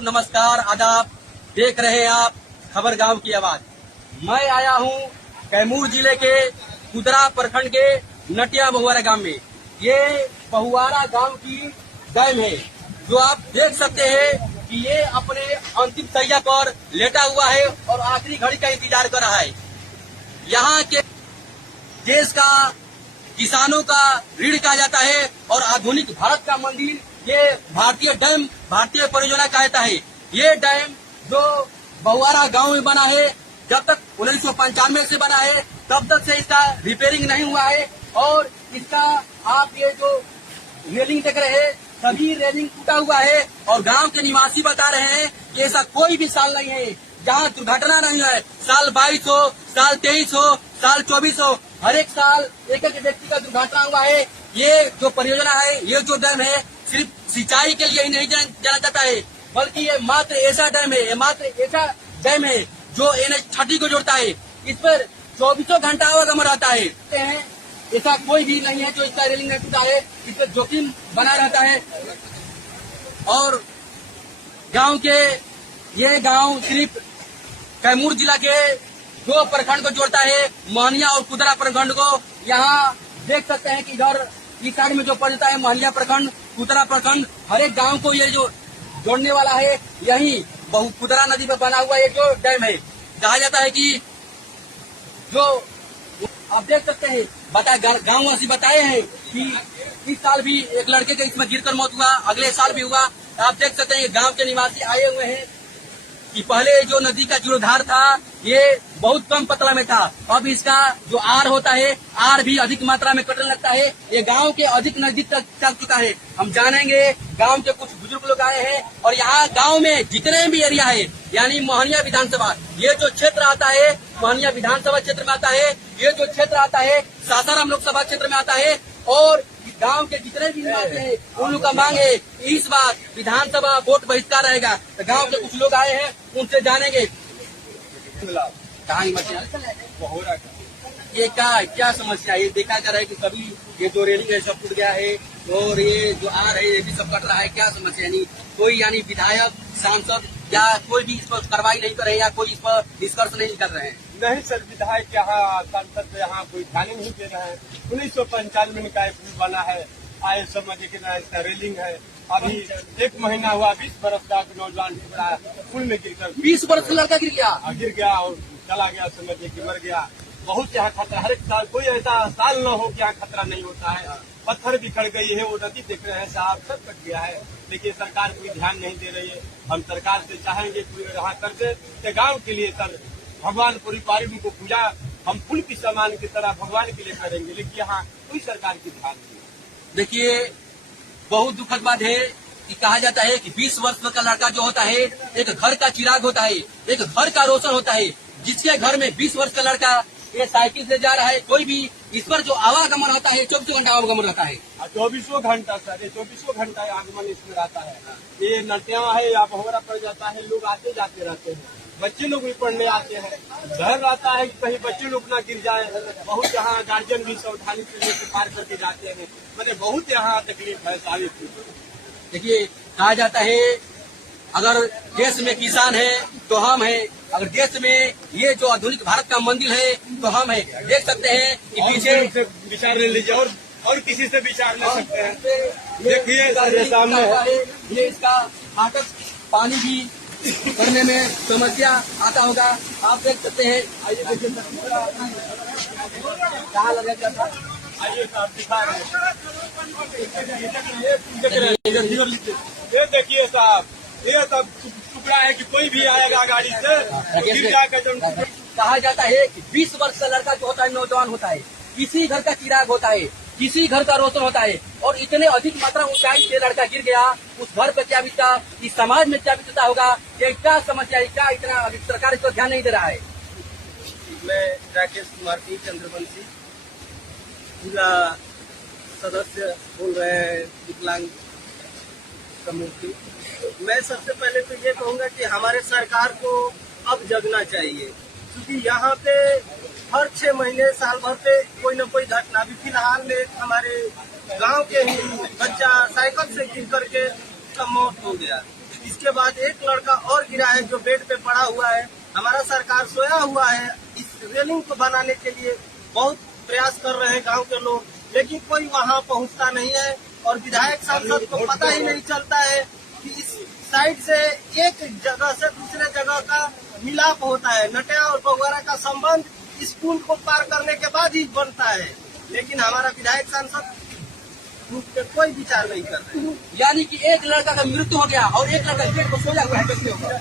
नमस्कार, आदाब। देख रहे हैं आप खबर गांव की आवाज। मैं आया हूं कैमूर जिले के कुदरा प्रखंड के नटिया बहुआरा गांव में। ये बहुआरा गांव की डैम है जो आप देख सकते हैं कि ये अपने अंतिम सैया पर लेटा हुआ है और आखिरी घड़ी का इंतजार कर रहा है। यहाँ के देश का किसानों का ऋण कहा जाता है और आधुनिक भारत का मंदिर ये भारतीय डैम, भारतीय परियोजना कहता है। ये डैम जो बहुआरा गांव में बना है, जब तक 1995 से बना है तब तक से इसका रिपेयरिंग नहीं हुआ है और इसका आप ये जो रेलिंग देख रहे हैं सभी रेलिंग टूटा हुआ है और गांव के निवासी बता रहे हैं कि ऐसा कोई भी साल नहीं है जहां दुर्घटना नहीं है। साल 22 हो, साल 23 हो, साल 24 हो, हर एक साल एक एक व्यक्ति का दुर्घटना हुआ है। ये जो परियोजना है, ये जो डैम है, सिर्फ सिंचाई के लिए ही नहीं जाना जाता है, बल्कि ये मात्र ऐसा डैम है, ये मात्र ऐसा डैम है जो NH-30 को जोड़ता है। इस पर 24 घंटा आवागमन रहता है। ऐसा कोई भी नहीं है जो इसका रेलिंग नहीं टूटा है। इस पर जोखिम बना रहता है और गांव के ये गांव सिर्फ कैमूर जिला के 2 प्रखंड को जोड़ता है, महनिया और कुदरा प्रखंड को। यहाँ देख सकते हैं कि इधर इस साइड में जो पड़ता है महनिया प्रखंड, कुदरा प्रखंड, हर एक गांव को ये जो जोड़ने वाला है। यही कुदरा नदी पर बना हुआ ये जो डैम है, कहा जाता है कि जो आप देख सकते हैं गांववासी बताए हैं कि इस साल भी एक लड़के के इसमें गिरकर मौत हुआ, अगले साल भी हुआ। आप देख सकते हैं गांव के निवासी आए हुए हैं कि पहले जो नदी का जीर्णोद्धार था ये बहुत कम पतला में था, अब इसका जो आर होता है आर भी अधिक मात्रा में कटने लगता है। ये गांव के अधिक नजदीक तक चल चुका है। हम जानेंगे, गांव के कुछ बुजुर्ग लोग आए हैं और यहाँ गांव में जितने भी एरिया है, यानी महनिया विधानसभा, ये जो क्षेत्र आता है महनिया विधानसभा क्षेत्र में आता है, ये जो क्षेत्र आता है सासाराम लोकसभा क्षेत्र में आता है और गांव के जितने भी निवासी हैं उन लोग का मांग है इस बार विधानसभा वोट बहिष्कार रहेगा। तो गांव के कुछ लोग आए हैं, उनसे जानेंगे कहाँ ये क्या समस्या है। ये देखा जा रहा है कि सभी ये जो रेलिंग है सब टूट गया है और ये जो आर है ये भी सब कट रहा है। क्या समस्या है? कोई यानी विधायक, सांसद या कोई भी इस पर कार्रवाई नहीं कर रहे या कोई इस पर निष्कर्ष नहीं कर रहे हैं? नहीं सर, विधायक यहाँ सांसद यहाँ कोई ध्यान नहीं दे रहे हैं। 1995 का पुल बना है, आए समझ के ना इसका रेलिंग है। अभी 1 महीना हुआ, 20 बरस का नौजवान पुल में गिरकर 20 बरस का लड़का गिर गया और चला गया, समझिए कि मर गया। बहुत यहाँ खतरा, हर एक साल कोई ऐसा साल न हो कि यहाँ खतरा नहीं होता है। पत्थर बिखर गई है, वो नदी देख रहे हैं साहब, सब कट गया है, लेकिन सरकार कोई ध्यान नहीं दे रही है। हम सरकार से चाहेंगे कोई यहाँ कर दे गाँव के लिए। सर भगवान परिवार को पूजा हम फूल की सामान की तरह भगवान के लिए करेंगे, लेकिन यहाँ कोई सरकार की ध्यान नहीं। देखिए, बहुत दुखद बात है कि कहा जाता है कि 20 वर्ष का लड़का जो होता है एक घर का चिराग होता है, एक घर का रोशन होता है। जिसके घर में 20 वर्ष का लड़का ये साइकिल से जा रहा है, कोई भी इस पर जो आवागमन होता है 24 घंटा आवागमन रहता है। 24 घंटा सर, ये 24 घंटा आगमन इसमें रहता है। ये नटिया है या बहुआरा पड़ जाता है, लोग आते जाते रहते हैं, बच्चे लोग भी पढ़ने आते हैं। डर रहता है कि कहीं बच्चे लोग ना गिर जाए। बहुत यहाँ गार्जियन भी सावधानी से लेकर पार करके जाते हैं। मैंने बहुत यहाँ तकलीफ है सारी। देखिए, कहा जाता है अगर देश में किसान है तो हम हैं, अगर देश में ये जो आधुनिक भारत का मंदिर है तो हम हैं। देख सकते हैं कि पीछे विचार ले लीजिए और किसी से विचार ले सकते हैं। देखिए सामने ये इसका फाटक पानी भी करने में समस्या आता होगा। आप देख सकते हैं, आइए देखिए कहाँ लगा क्या था, आइए साहब दिखा रहे हैं। ये देखिए साहब, ये सब टुकड़ा है कि कोई भी आएगा गाड़ी से गिर जाकर। कहा जाता है कि 20 वर्ष का लड़का जो होता है नौजवान होता है, किसी घर का चिराग होता है, किसी घर का रोशन होता है और इतने अधिक मात्रा ऊंचाई से लड़का गिर गया, उस घर पर क्या बीतता, इस समाज में क्या बीतता होगा। ये क्या समस्या है, क्या इतना अभी सरकार इस पर ध्यान नहीं दे रहा है? मैं राकेश कुमार सिंह चंद्रवंशी, जिला सदस्य बोल रहे हैं विकलांग समूह की। मैं सबसे पहले तो ये कहूँगा कि हमारे सरकार को अब जगना चाहिए, क्योंकि यहाँ पे हर 6 महीने साल भर पे कोई न कोई घटना। अभी फिलहाल में हमारे गांव के ही बच्चा साइकिल से गिर करके उसका मौत हो गया। इसके बाद एक लड़का और गिरा है जो बेड पे पड़ा हुआ है। हमारा सरकार सोया हुआ है। इस रेलिंग को बनाने के लिए बहुत प्रयास कर रहे हैं गांव के लोग, लेकिन कोई वहां पहुंचता नहीं है और विधायक सांसद को पता ही नहीं चलता है कि इस साइड से एक जगह से दूसरे जगह का मिलाप होता है। नटिया और बहुआरा का संबंध इस पुल को पार करने के बाद ही बनता है, लेकिन हमारा विधायक सांसद पे कोई विचार नहीं कर रहे। यानी कि एक लड़का का मृत्यु हो गया और एक लड़का पेट पर सोया हुआ है, कैसे होगा?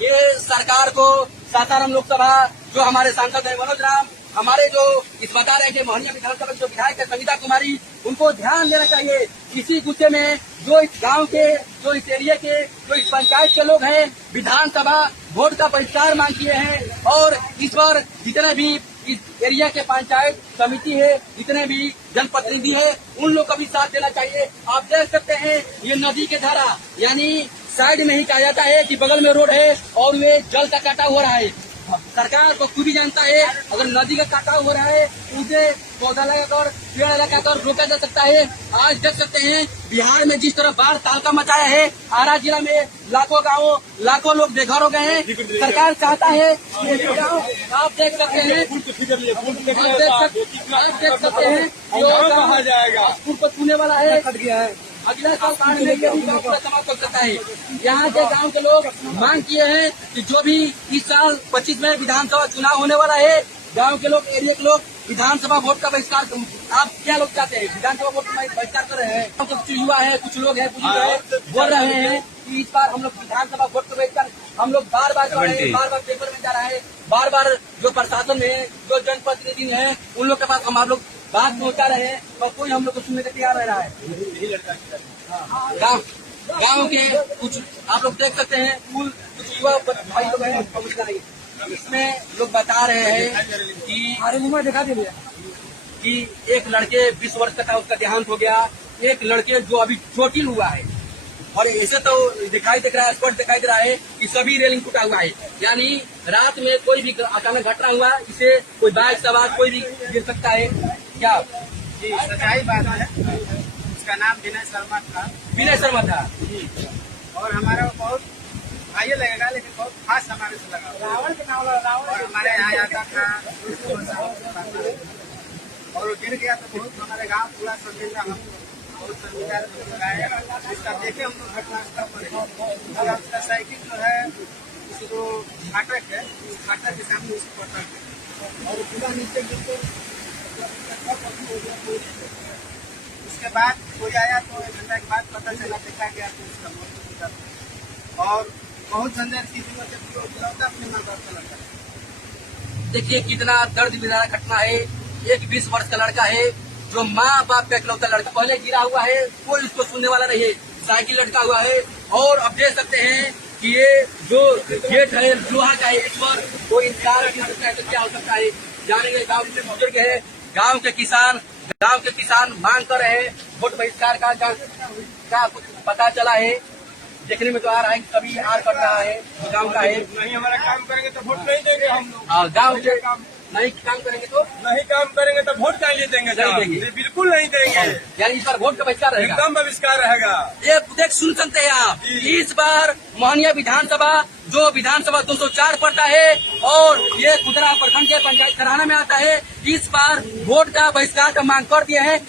ये सरकार को सासाराम लोकसभा जो हमारे सांसद है मनोज राम, हमारे जो इस बता रहे थे मोहनिया विधानसभा जो विधायक है संगीता कुमारी, उनको ध्यान देना चाहिए। इसी गुस्से में जो इस गांव के, जो इस एरिया के, जो इस पंचायत के लोग हैं, विधानसभा वोट का बहिष्कार मांग किए हैं और इस पर जितने भी इस एरिया के पंचायत समिति है, जितने भी जनप्रतिनिधि है, उन लोग को भी साथ देना चाहिए। आप देख सकते हैं ये नदी के धारा, यानी साइड में ही कहा जाता है कि बगल में रोड है और वे जल का काटाव हो रहा है। सरकार को खुद भी जानता है अगर नदी का काटाव हो रहा है उसे पौधा लगाकर पेड़ लगाकर रोका जा सकता है। आज देख सकते हैं बिहार में जिस तरह बाढ़ तालका मचाया है, आरा जिला में लाखों गाँव, लाखों लोग बेघर हो गए हैं। सरकार चाहता है ये गाँव, आप देख सकते हैं, स्कूल पर छूने वाला है, अगला साल बाढ़ में पूरा समाप्त कर सकता है। यहाँ के गांव के लोग मांग किए हैं कि जो भी इस साल 25 में विधानसभा चुनाव होने वाला है, गांव के लोग, एरिया के लोग विधानसभा वोट का बहिष्कार। आप क्या लोग चाहते हैं? विधानसभा वोट का बहिष्कार कर रहे हैं। कुछ युवा है, कुछ लोग हैं, बोल रहे हैं कि इस बार हम लोग विधानसभा वोट का बहिष्कार, हम लोग बार बार पेपर में जा रहा है, बार बार जो प्रशासन में जो जनप्रतिनिधि है उन लोग के पास हम लोग बात पहुंचा रहे हैं और कोई हम लोग को सुनने के तैयार रह रहा है। गाँव के कुछ आप लोग देख सकते हैं, कुछ युवा भाई लोग हैं, इसमें लोग बता रहे हैं कि दिखा दे कि एक लड़के 20 वर्ष का उसका देहांत हो गया, एक लड़के जो अभी चोटिल हुआ है और ऐसे तो दिखाई दिख रहा है, स्पष्ट दिखाई दे रहा है कि सभी रेलिंग टूटा हुआ है। यानी रात में कोई भी अचानक घटना हुआ, इसे कोई बाइक सवार कोई भी गिर सकता है। क्या जी सच्चाई बात है। इसका नाम विनय शर्मा था। विनय शर्मा था और हमारा बहुत भाई लगेगा, लेकिन बहुत खास हमारे से लगा। रावण के नाम और हमारे यहाँ आता था और वो गिर गया तो बहुत हमारे गांव पूरा संजीदा, हम बहुत संजीदा लगाया। इसका देखे हम लोग घटनास्थल पर और उसका साइकिल जो है उसको फाटक है, उस फाटक के सामने उसको पटक है और पूरा नीचे गिर। उसके बाद कोई आया तो 1 घंटा के बाद पता चला, देखा गया तो उसका मौत हो चुका और बहुत झंझट की लौटा अपने माँ बाप का लड़का। देखिए कितना दर्द भरा घटना है। एक 20 वर्ष का लड़का है जो माँ बाप का इकलौता लड़का, पहले गिरा हुआ है, कोई उसको सुनने वाला नहीं है, साइकिल लटका हुआ है। और अब देख सकते हैं कि ये जो गेट है लोहा का है, इस पर कोई इंतजार कर सकता है तो क्या हो सकता है, जानेंगे। गाँव के बुजुर्ग है, गांव के किसान मांग कर रहे हैं वोट बहिष्कार का कुछ पता चला है, देखने में तो आ रहा है कि सभी हार कर रहा है। गांव का है, नहीं हमारा काम करेंगे तो वोट नहीं देंगे हम लोग। गांव के नहीं काम करेंगे तो वोट क्या लिए देंगे? नहीं देंगे, बिल्कुल नहीं देंगे। यानी इस बार वोट का बहिष्कार रहेगा, एकदम बहिष्कार रहेगा। ये देख सुन सकते हैं आप, इस बार मोहनिया विधानसभा जो विधानसभा 204 पड़ता है और ये कुदरा प्रखंड के पंचायत खराना में आता है, इस बार वोट का बहिष्कार का मांग कर दिया है।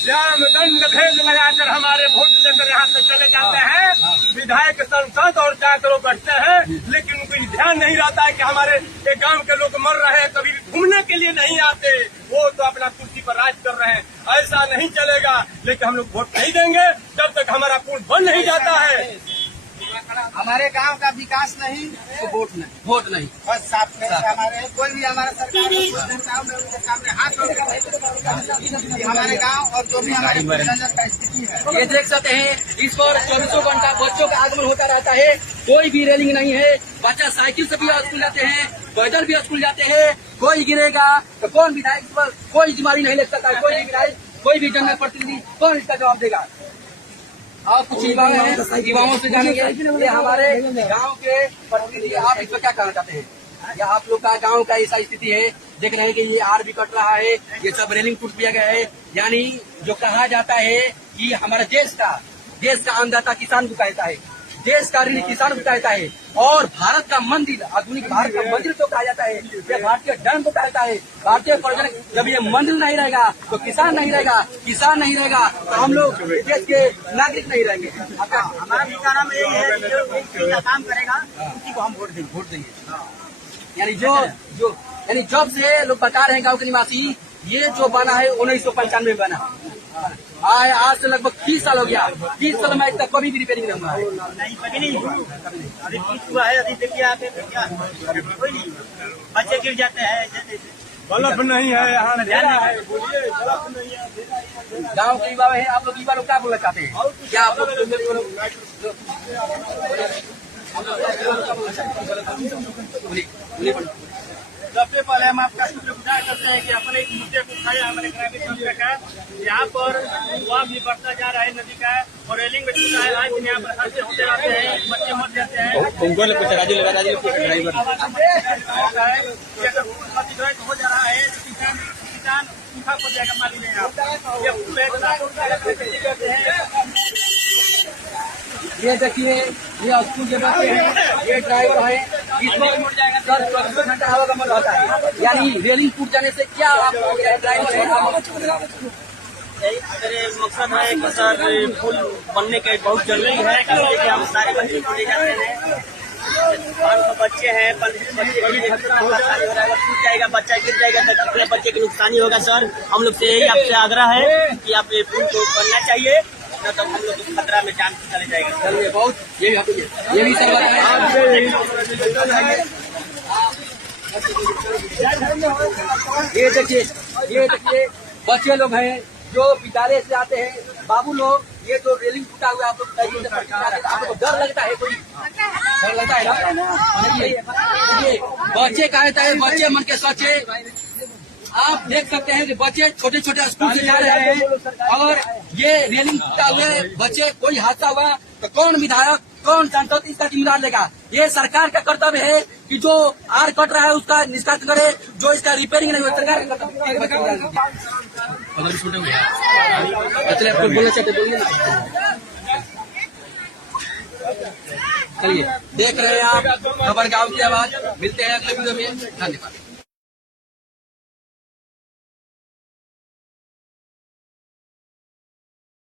यहाँ दंड भेद लगाकर हमारे वोट लेकर यहाँ से चले जाते हैं विधायक सांसद और जाकर वो बैठते हैं, लेकिन उनको ध्यान नहीं रहता है कि हमारे एक गांव के लोग मर रहे हैं, कभी घूमने के लिए नहीं आते, वो तो अपना कुर्सी पर राज कर रहे हैं। ऐसा नहीं चलेगा, लेकिन हम लोग वोट नहीं देंगे जब तक हमारा पुल बन नहीं जाता है। हमारे गांव का विकास नहीं तो वोट नहीं बस साफ हमारे कोई भी हमारा सरकार उनके सामने हाथ जोड़ हमारे गांव और जो भी हमारे का स्थिति है। ये देख सकते हैं, इस पर 24 घंटा बच्चों का आगमन होता रहता है, कोई भी रेलिंग नहीं है। बच्चा साइकिल से भी स्कूल जाते हैं, पैदल भी स्कूल जाते हैं, कोई गिरेगा तो कौन विधायक पर कोई जिम्मेदारी नहीं ले सकता है, कोई भी विधायक, कोई भी जनप्रतिनिधि कौन इसका जवाब देगा। और कुछ युवाओं से जानेंगे, ये हमारे गांव के प्रतिनिधि, आप इस पर क्या कहना चाहते हैं? या आप लोग का गांव का ऐसा स्थिति है, देख रहे हैं कि ये आर भी कट रहा है, ये सब रेलिंग टूट दिया गया है। यानी जो कहा जाता है कि हमारा देश का देश का अन्नदाता किसान को कहता है, देश का ऋणी किसान को कहता है, और भारत का मंदिर, आधुनिक भारत का मंदिर तो कहा जाता है, ये भारतीय धर्म को कहता है। भारतीय प्रजन, जब ये मंदिर नहीं रहेगा तो किसान नहीं रहेगा, किसान नहीं रहेगा तो हम लोग देश के नागरिक नहीं रहेंगे। हमारा भी कहना में यही है कि जो काम करेगा उसी को हम वोट देंगे। यानी यानी जब से लोग बता रहे हैं गाँव के निवासी, ये जो बना है 1995 में बना, आज से लगभग 30 साल हो गया। 30 साल में तक कभी भी रिपेयरिंग नहीं हुआ है। नहीं, कभी नहीं हुआ। अभी कुछ हुआ है, अभी देखिए आके क्या कोई नहीं, बच्चे गिर जाते हैं ऐसे। बल्ब नहीं है यहाँ, अंधेरा है, बोलिए बल्ब नहीं है। गाँव के युवा है, आप लोग युवा लोग क्या बोलना चाहते हैं? क्या आप लोग सबसे पहले हम आपका शुक्रगुजार करते हैं कि अपने इस मुद्दे को उठाया हमारे ग्रामीण क्षेत्र का। यहाँ पर हुआ भी बढ़ता जा रहा है नदी का, और रेलिंग में टूटा है। आज यहाँ पर हादसे होते रहते हैं, बच्चे मर जाते हैं। अतिग्रस्त हो जा रहा है, किसान सूखा पड़ जाएगा। मान लीजिए आप ये पुल है, ये देखिए, ये स्कूल के बच्चे हैं, ये ड्राइवर है, इसमें सर 24 घंटा हवा का मल होता है। यानी रेलिंग टूट जाने से क्या आपको ड्राइवर है? मेरे मकसद है कि सर पुल बनने के बहुत जरूरी है, कि हम सारे बच्चे को ले जाते हैं। 500 बच्चे हैं, 500 बच्चे टूट जाएगा, बच्चा गिर जाएगा तो कितने बच्चे की नुकसानी होगा। सर हम लोग से यही आपसे आग्रह है कि आप ये पुल को बनना चाहिए, न तो हम लोग खतरा में जान चले जाएगा। चलिए, बहुत ये भी सर ये देखिए बच्चे लोग हैं जो विद्यालय से आते हैं, बाबू लोग, ये जो रेलिंग टूटा हुआ आप लोग आपको डर लगता है? कोई डर लगता है ना? बच्चे कहता है, बच्चे मन के सोचे। आप देख सकते हैं कि बच्चे छोटे छोटे स्कूल से जा रहे हैं, और ये रेलिंग टूटा हुए बच्चे, कोई हादसा हुआ तो कौन विधायक, कौन सांसद इसका जिम्मेदार लेगा? ये सरकार का कर्तव्य है कि जो आर कट रहा है उसका निष्कासन करे, जो इसका रिपेयरिंग नहीं हुआ सरकार का कर्तव्य। बोलना चाहते बोलिए ना। चलिए, देख रहे हैं आप खबर गाँव की आवाज। मिलते हैं अगले वीडियो में। धन्यवाद।